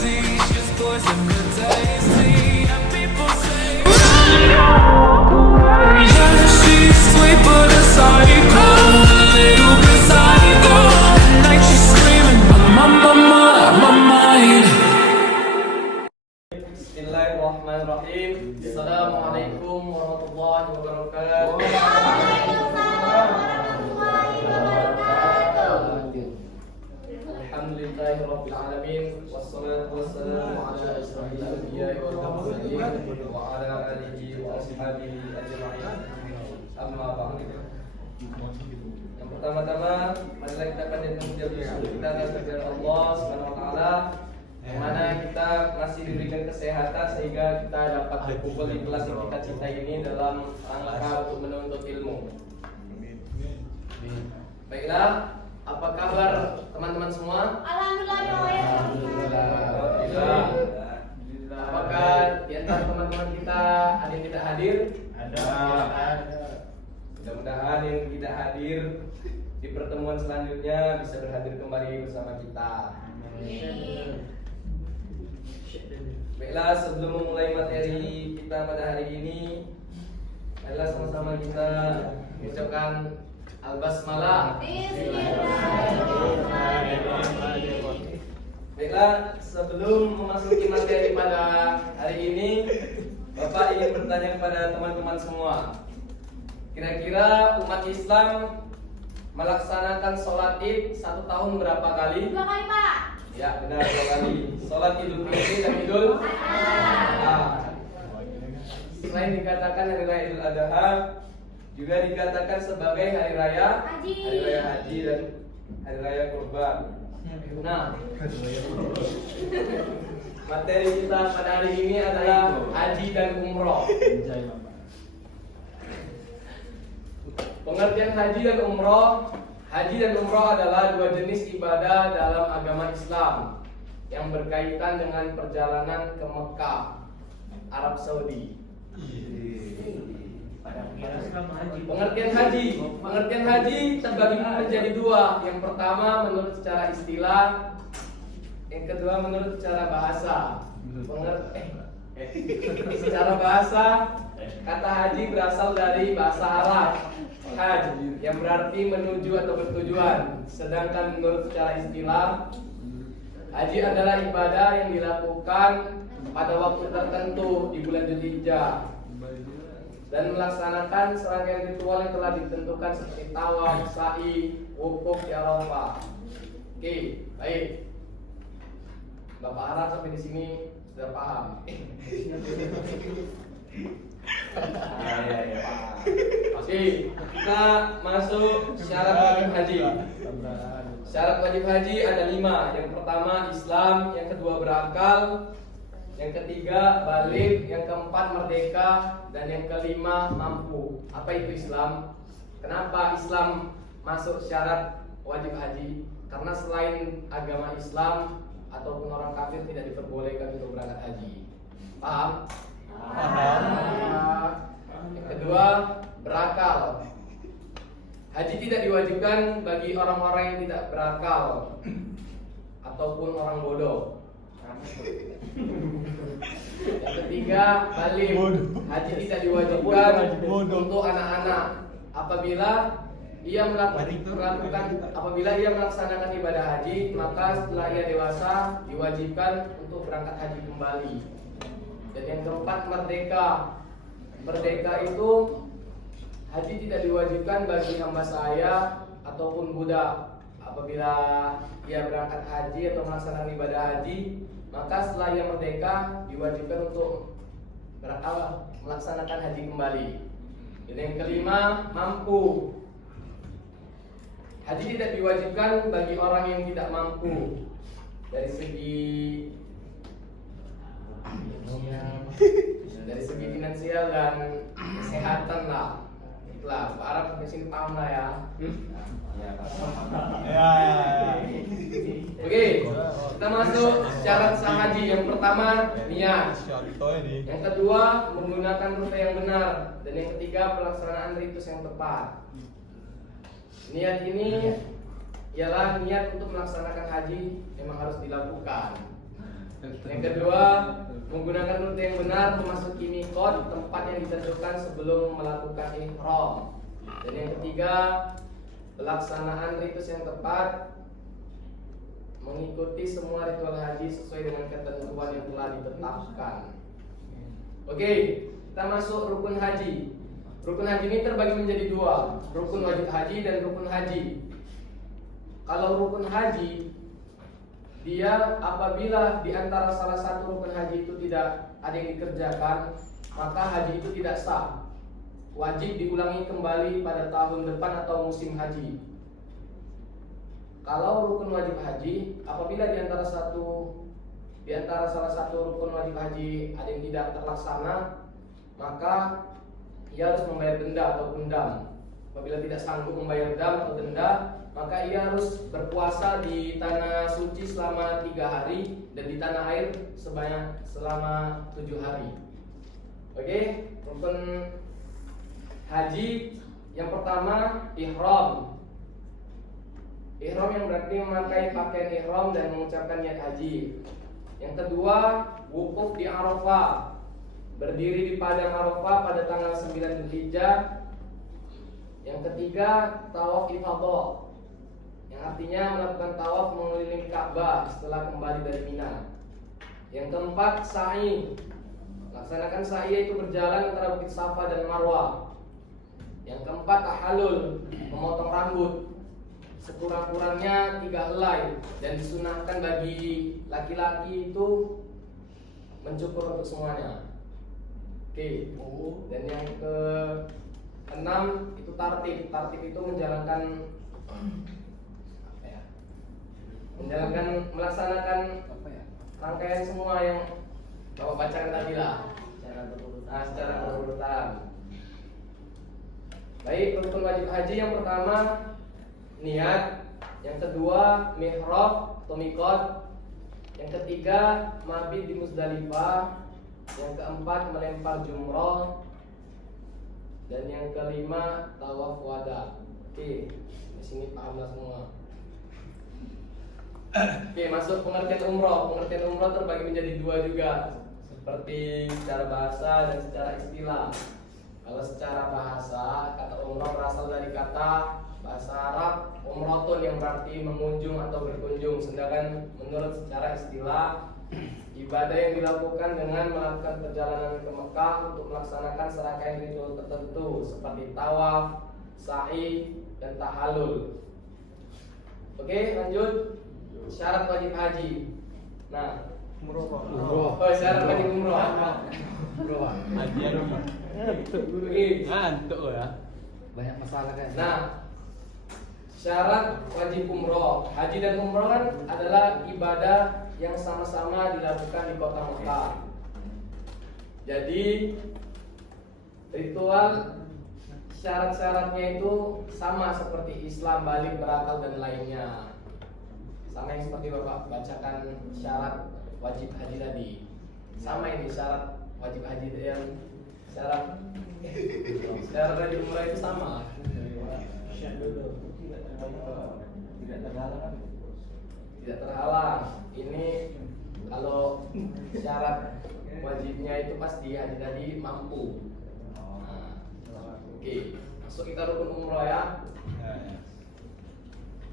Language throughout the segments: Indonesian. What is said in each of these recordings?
crazy. She's poison the tasty. And people say, yeah, she's sweet but a psycho, a little bit psycho. At night she's screaming, my mind. Bismillahirrahmanirrahim. Assalamualaikum warahmatullahi wabarakatuh. Alhamdulillahirabbil alamin wassalatu wassalamu ala asyrafil anbiya'i wal mursalin wa ala alihi wa ashabihi ajma'in. Amma ba'd. Yang pertama-tama, marilah kita panjatkan puji syukur kita atas kehadirat Allah Subhanahu wa taala, yang mana kita masih diberikan kesehatan sehingga kita dapat berkumpul di kelas yang kita cintai ini dalam rangka untuk menuntut ilmu. Baiklah, apa kabar teman-teman semua? Alhamdulillah. Apakah di antara teman-teman kita ada yang tidak hadir? Ada. Mudah-mudahan yang tidak hadir di pertemuan selanjutnya bisa berhadir kembali bersama kita. Baiklah, sebelum memulai materi kita pada hari ini, marilah sama-sama kita mengucapkan Al-Basmalah. Baiklah, sebelum memasuki materi pada hari ini, Bapak ingin bertanya kepada teman-teman semua. Kira-kira umat Islam melaksanakan sholat Id 1 tahun berapa kali? 2 kali, Pak. Ya, benar, 2 kali. Sholat Idul Fitri dan Idul Adha. Selain dikatakan hari raya Idul Adha, juga dikatakan sebagai hari raya haji dan hari raya kurban. Nah, materi kita pada hari ini adalah haji dan umroh. Pengertian haji dan umroh. Haji dan umroh adalah 2 jenis ibadah dalam agama Islam yang berkaitan dengan perjalanan ke Mekah, Arab Saudi. Pengertian haji terbagi menjadi 2. Yang pertama menurut secara istilah, yang kedua menurut secara bahasa. Secara bahasa, kata haji berasal dari bahasa Arab haj, yang berarti menuju atau bertujuan. Sedangkan menurut secara istilah, haji adalah ibadah yang dilakukan pada waktu tertentu di bulan Dzulhijjah dan melaksanakan serangkaian ritual yang telah ditentukan seperti tawaf, sa'i, wukuf di Arafah. Oke, baik. Bapak harap sampai di sini sudah paham. Oke, kita masuk syarat wajib haji. Syarat wajib haji ada 5. Yang pertama Islam, yang kedua berakal, yang ketiga balik, yang keempat merdeka, dan yang kelima mampu. Apa itu Islam? Kenapa Islam masuk syarat wajib haji? Karena selain agama Islam ataupun orang kafir tidak diperbolehkan untuk berangkat haji. Paham? Yang kedua berakal. Haji tidak diwajibkan bagi orang-orang yang tidak berakal ataupun orang bodoh. Yang ketiga balik. Haji tidak diwajibkan untuk anak-anak apabila ia melaksanakan ibadah haji, maka setelah ia dewasa diwajibkan untuk berangkat haji kembali. Dan yang keempat merdeka. Merdeka itu haji tidak diwajibkan bagi hamba sahaya ataupun budak. Apabila ia berangkat haji atau melaksanakan ibadah haji, maka setelah ia merdeka diwajibkan untuk melaksanakan haji kembali. Dan yang kelima mampu. Haji tidak diwajibkan bagi orang yang tidak mampu dari segi finansial dan kesehatan lah. Itulah, Pak Arab di sini paham lah ya. Oke, kita masuk syarat sah haji. Yang pertama niat. Yang kedua menggunakan rute yang benar. Dan yang ketiga pelaksanaan ritus yang tepat. Niat ini ialah niat untuk melaksanakan haji memang harus dilakukan. Yang kedua, menggunakan rute yang benar memasuki miqat, tempat yang ditentukan sebelum melakukan ihram. Dan yang ketiga, pelaksanaan ritus yang tepat, mengikuti semua ritual haji sesuai dengan ketentuan yang telah ditetapkan. Oke, kita masuk rukun haji. Rukun haji ini terbagi menjadi dua, rukun wajib haji dan rukun haji. Kalau rukun haji, dia apabila di antara salah satu rukun haji itu tidak ada yang dikerjakan, maka haji itu tidak sah. Wajib diulangi kembali pada tahun depan atau musim haji. Kalau rukun wajib haji, apabila di antara salah satu rukun wajib haji ada yang tidak terlaksana, maka ia harus membayar denda atau dam. Apabila tidak sanggup membayar dam atau denda, maka ia harus berpuasa di tanah suci selama 3 hari dan di tanah air selama 7 hari. Oke, rukun haji yang pertama ihram. Ihram yang berarti memakai pakaian ihram dan mengucapkan niat haji. Yang kedua, wukuf di Arafah. Berdiri di padang Arafah pada tanggal 9 Dzulhijjah. Yang ketiga, tawaf ifadah, yang artinya melakukan tawaf mengelilingi Ka'bah setelah kembali dari Mina. Yang keempat, sa'i. Laksanakan sa'i yaitu berjalan antara Bukit Safa dan Marwah. Yang keempat, tahallul, memotong rambut sekurang-kurangnya 3 helai, dan disunahkan bagi laki-laki itu mencukur untuk semuanya. Oke. Dan yang ke-6 itu tartib. Tartib itu melaksanakan rangkaian semua yang Bapak bacakan tadi lah. Secara berurutan. Baik, rukun wajib haji yang pertama niat, yang kedua mihrab atau miqat, yang ketiga mabit di Muzdalifah, yang keempat melempar jumrah, dan yang kelima tawaf wada. Oke, di sini pahamlah semua. Oke, masuk pengertian umroh. Pengertian umroh terbagi menjadi 2 juga, seperti secara bahasa dan secara istilah. Kalau secara bahasa, kata umroh berasal dari kata bahasa Arab umrotun yang berarti mengunjung atau berkunjung. Sedangkan menurut secara istilah, ibadah yang dilakukan dengan melakukan perjalanan ke Mekah untuk melaksanakan serangkaian ritual tertentu seperti tawaf, sa'i, dan tahallul. Oke, lanjut. Syarat wajib haji. Nah, umroh. Oh, syarat wajib umroh. Haji ngantuk ya. Banyak masalah kan. Nah, syarat wajib umroh. Haji dan umroh kan adalah ibadah yang sama-sama dilakukan di kota Mekah. Jadi ritual syarat-syaratnya itu sama seperti Islam, balik, berakal, dan lainnya. Sama yang seperti Bapak bacakan syarat wajib haji tadi. Sama ini syarat wajib haji yang syarat wajib umroh itu sama. Tidak terhalang. Ini kalau syarat wajibnya itu pasti haji tadi mampu. Oke, masuk kita rukun umroh ya.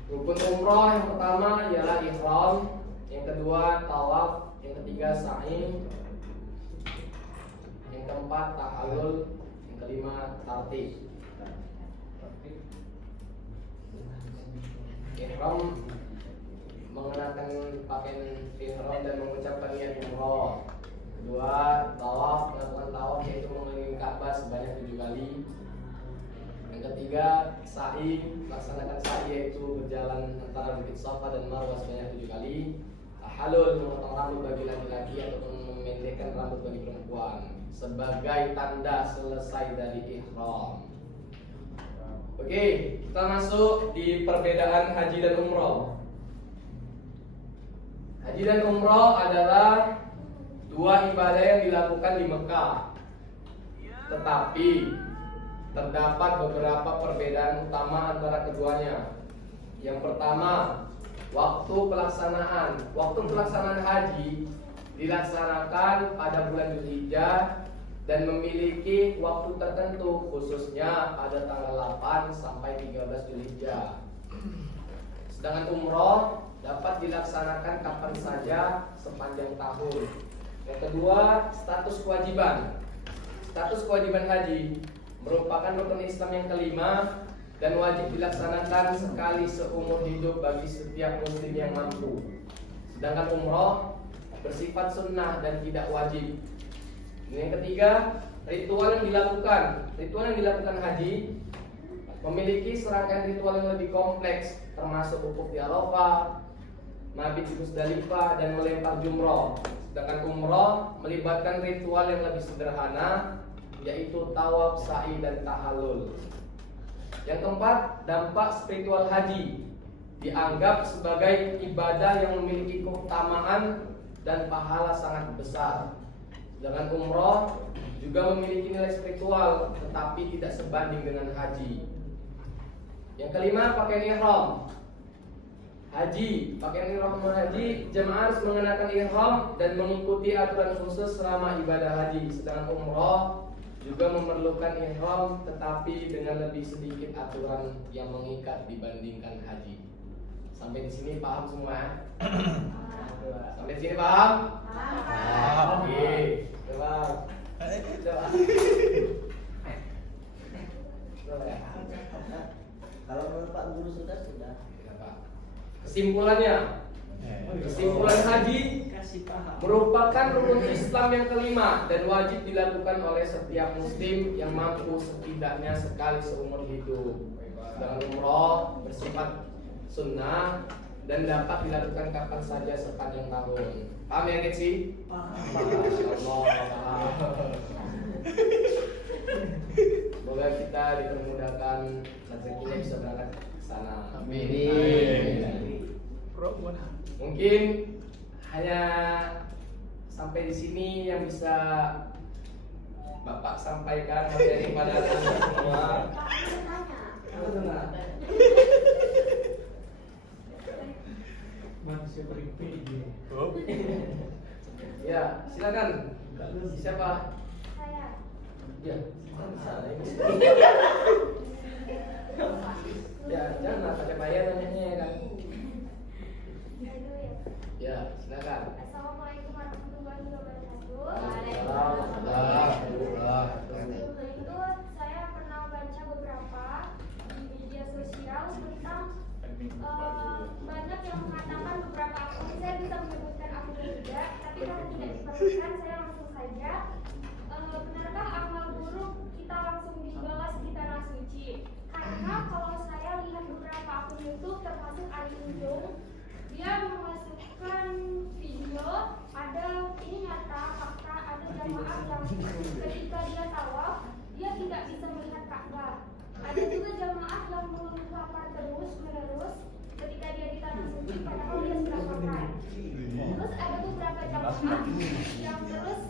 Rukun umroh yang pertama ialah ihram, yang kedua tawaf, yang ketiga sa'i, yang keempat tahallul, yang kelima tartib. Ihram mengenakan pakaian ihram dan mengucapkan niat umroh. Kedua, tawaf, melakukan tawaf yaitu mengelilingi Ka'bah sebanyak 7 kali. Yang ketiga, sa'i, melaksanakan sa'i yaitu berjalan antara Bukit Safa dan Marwah sebanyak 7 kali. Tahallul, memotong rambut bagi laki-laki ataupun memendekkan rambut bagi perempuan sebagai tanda selesai dari ihram. Oke, kita masuk di perbedaan haji dan umroh. Haji dan umroh adalah 2 ibadah yang dilakukan di Mekah. Tetapi terdapat beberapa perbedaan utama antara keduanya. Yang pertama, waktu pelaksanaan. Waktu pelaksanaan haji dilaksanakan pada bulan Dzulhijjah dan memiliki waktu tertentu, khususnya pada tanggal 8 sampai 13 Dzulhijjah. Sedangkan umroh dapat dilaksanakan kapan saja sepanjang tahun. Yang kedua, status kewajiban. Status kewajiban haji merupakan rukun Islam yang kelima dan wajib dilaksanakan sekali seumur hidup bagi setiap muslim yang mampu. Sedangkan umroh bersifat sunnah dan tidak wajib. Yang ketiga, ritual yang dilakukan haji memiliki serangkaian ritual yang lebih kompleks, termasuk wukuf di Arafah, mabit di Musdalifah, dan melempar jumroh. Sedangkan umroh melibatkan ritual yang lebih sederhana, yaitu tawaf, sa'i, dan tahallul. Yang keempat, dampak spiritual haji dianggap sebagai ibadah yang memiliki keutamaan dan pahala sangat besar. Sedangkan umroh juga memiliki nilai spiritual, tetapi tidak sebanding dengan haji. Yang kelima, pakaian ihram. Pakaian ihram haji, jemaah harus mengenakan ihram dan mengikuti aturan khusus selama ibadah haji. Sedangkan umroh juga memerlukan ihram, tetapi dengan lebih sedikit aturan yang mengikat dibandingkan haji. Sampai di sini paham semua? Sampai di sini paham? Paham. Oke, coba. Kalau menurut Pak Guru sudah. Kesimpulan haji Kasih paham. merupakan rukun Islam yang kelima dan wajib dilakukan oleh setiap muslim yang mampu setidaknya sekali seumur hidup. Sedangkan umroh bersifat sunnah dan dapat dilakukan kapan saja sepanjang tahun. Paham ya, Ketsi? Paham. Semoga kita dipermudahkan rezekinya bisa berangkat ke sana. Amin. Mungkin hanya sampai di sini yang bisa Bapak sampaikan materi pada anak semua. Manusia berpikir. Ya, silakan. Siapa? Saya. Ya, ya, jangan pakai bayar nanya kan. Saya dulu ya. Ya, silakan. Assalamualaikum warahmatullahi wabarakatuh. Sebelum itu saya pernah baca beberapa di media sosial tentang banyak yang mengatakan beberapa akun. Saya bisa menyebutkan akunnya juga, tapi karena tidak diperlukan saya langsung saja. Benarkah amal buruk kita langsung dibalas di tanah suci? Karena kalau saya lihat beberapa akun YouTube termasuk Ali Unjung, dia memasukkan video, ada ini nyata fakta, ada jamaah yang ketika dia tawaf dia tidak bisa melihat Ka'bah. Ada juga jamaah yang mengeluh lapar terus menerus ketika dia di tanah suci padahal dia sudah makan. Terus ada beberapa jamaah yang terus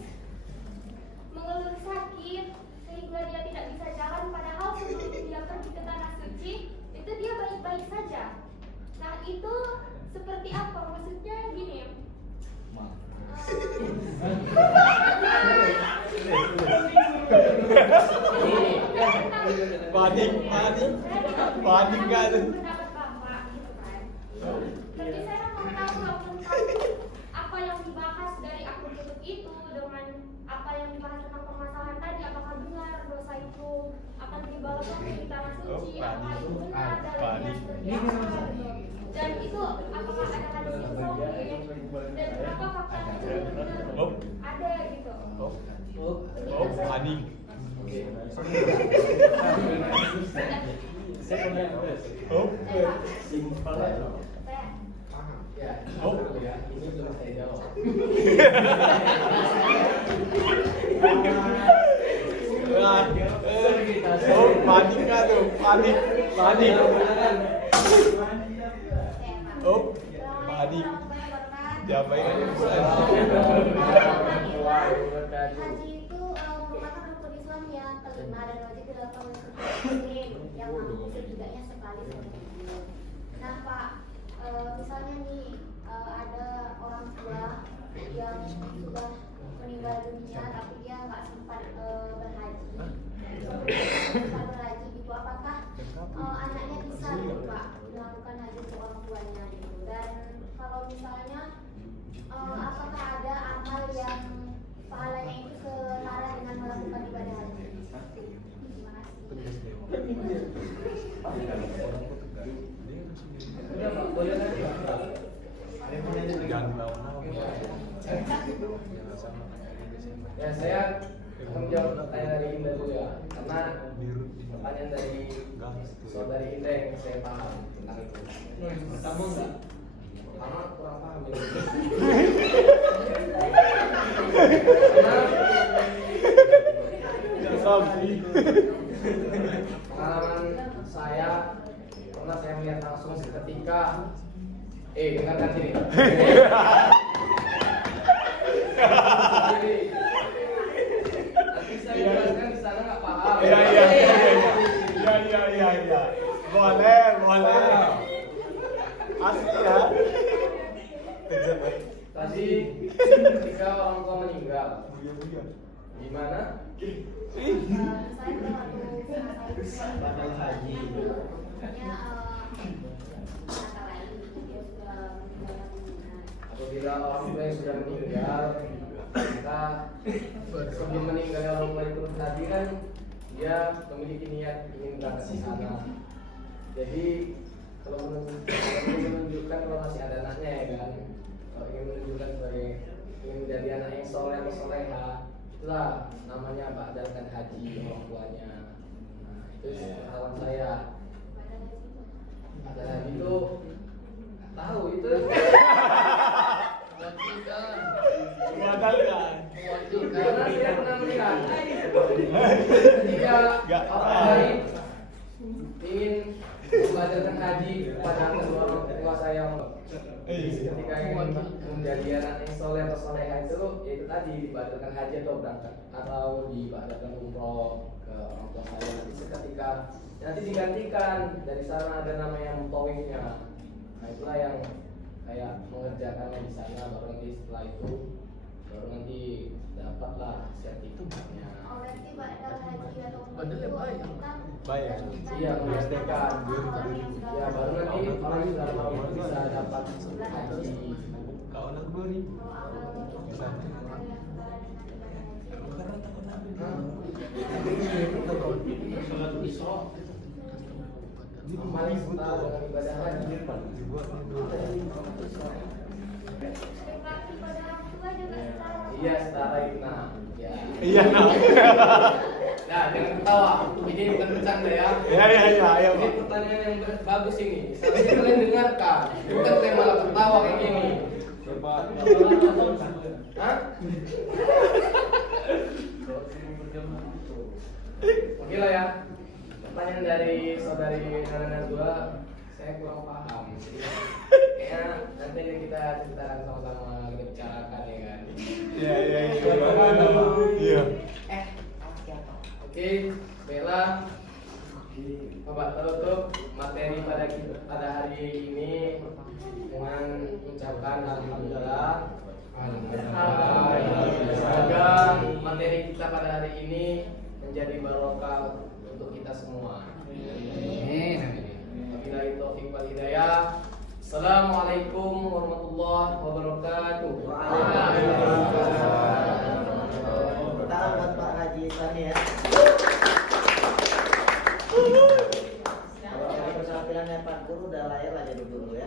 mengeluh sakit sehingga dia tidak bisa jalan padahal sebelum dia pergi ke tanah suci itu dia baik-baik saja. Nah itu seperti apa? Maksudnya gini ya. Panik nggak tuh? Pendapat Bapak gitu kan. Tapi saya mau tahu tentang apa yang dibahas dari akun YouTube itu dengan apa yang dibahas tentang permasalahan tadi, apakah benar dosa itu akan dibalas di tanah suci, apakah itu benar dalam yang seperti apa gitu. Dan itu apakah ada hadis yang sahih dan berapa faktanya itu benar ada gitu. Panik. Saya pernah Ya, ini belum saya jawab. Panik nggak tuh? Panik. Panik. Jangan Haji itu merupakan rukun Islam yang kelima dan wajib dilakukan oleh setiap muslim yang mampu setidaknya sekali seumur hidup. Nah Pak, misalnya nih ada orang tua yang Ya, saya akan menjawab pertanyaan dari Indah dulu ya, karena pertanyaan dari saudari Indah yang saya paham tentang itu. Kamu enggak? Karena kurang paham ya. Pengalaman saya pernah saya melihat langsung seketika. Dengarkan sini. Nanti saya jelaskan di sana nggak paham. Iya. Boleh. Asli ya. Tadi ketika orang tua meninggal, gimana? Saya pernah Badal haji. Apabila orang tua yang sudah meninggal, maka sebelum meninggal orang tua itu tadi kan dia memiliki niat ingin berangkat ke sana. Jadi kalau menunjukkan kalau masih ada anaknya ya kan, kalau ingin menunjukkan sebagai ingin menjadi anak yang soleh atau soleha, itulah namanya ba'dalkan haji orang tuanya. Nah, itu pengetahuan saya. Ba'dal haji itu nggak tahu itu. Karena saya pernah melihat ketika orang lain ingin membadalkan haji kepada kedua orang tua saya, ketika ingin menjadi anak yang soleh atau soleha itu tadi dibadalkan haji atau berangkat atau dibadalkan umroh ke orang tua saya. Nanti seketika nanti digantikan dari sana ada nama yang mutawifnya. Nah itulah yang kayak mengerjakannya di sana, baru nanti setelah itu baru nanti dapatlah sertifikatnya. Oh, berarti badal haji atau umroh itu kita Bayar. Iya, memastikan. Ya baru nanti orang yang sudah mau bisa dapat haji. Kau nak beri? Amal setara dengan ibadah haji. Bakti pada orang tua juga setara. Iya setara itu nah. Ya. Iya nak. Nah jangan ketawa. Ini bukan bercanda ya. Iya. Ini pertanyaan yang bagus ini. Seharusnya kalian dengarkan. Bukan kalian malah ketawa kayak gini. Hah? Oke lah ya. Pertanyaan dari saudari Nana Najwa, saya kurang paham. Kayaknya nanti kita ceritakan sama-sama, kita bicarakan ya kan. Iya. Oke, Bella, Bapak tutup materi pada hari ini dengan mengucapkan alhamdulillah. Semoga materi kita pada hari ini menjadi barokah untuk kita semua. Amin. Wabillahi taufiq wal hidayah. Assalamualaikum warahmatullahi wabarakatuh. Tangan buat Pak Haji Sani ya. Kalau penampilannya Pak Guru udah layar aja dulu ya.